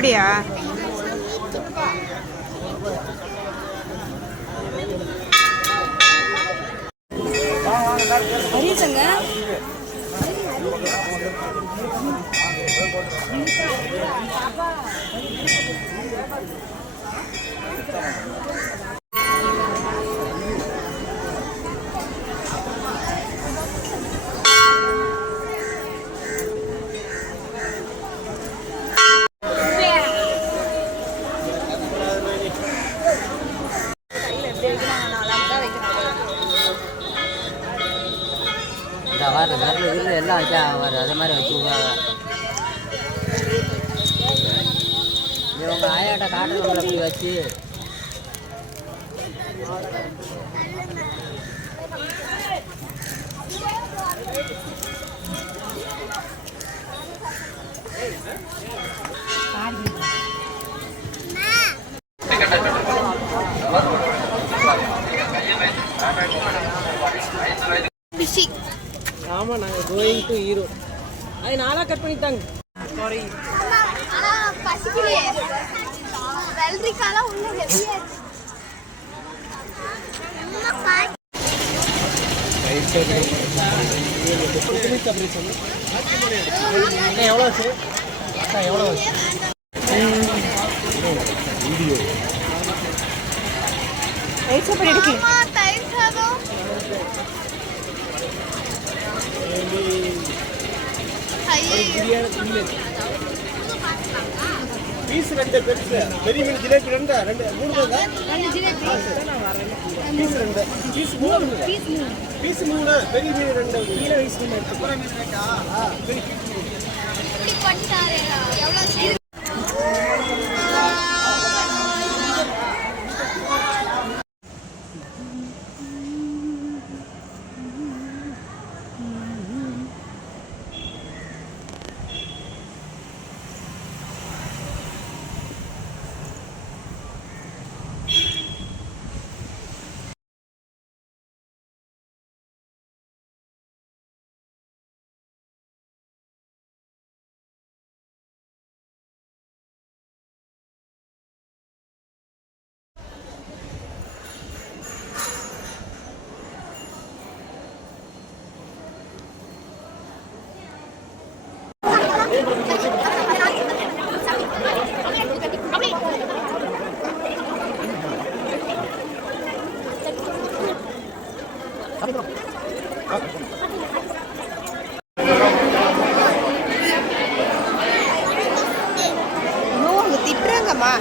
அப்படியா? ஹரிசங்க இந்த வார விரல் இதில் எல்லாம் வச்சா வர அதே மாதிரி வச்சுக்குவாங்க இவங்க ஆயாட்ட காட்டுறவங்களை அப்படி வச்சு. ஆமாம் நாங்கள் கோயிங் டு ஈரோடு அது நாளாக கட் பண்ணித்தாங்க பாய். எவ்வளோ ஆச்சு? அக்கா எவ்வளோ சாப்பாடு எடுக்கல பீஸ் ரெண்டு பெருசு. பெரிய மீன் ஜிலேபி ரெண்டு? ரெண்டு மூணு பீஸ் ரெண்டு. பீஸ் மூணு. பீஸ் மூணு. பெரிய மீன் ரெண்டு. கீழே வயசு மீன் எடுத்து இப்படி பண்ணிட்டாரே. திட்டுறாங்கம்மா.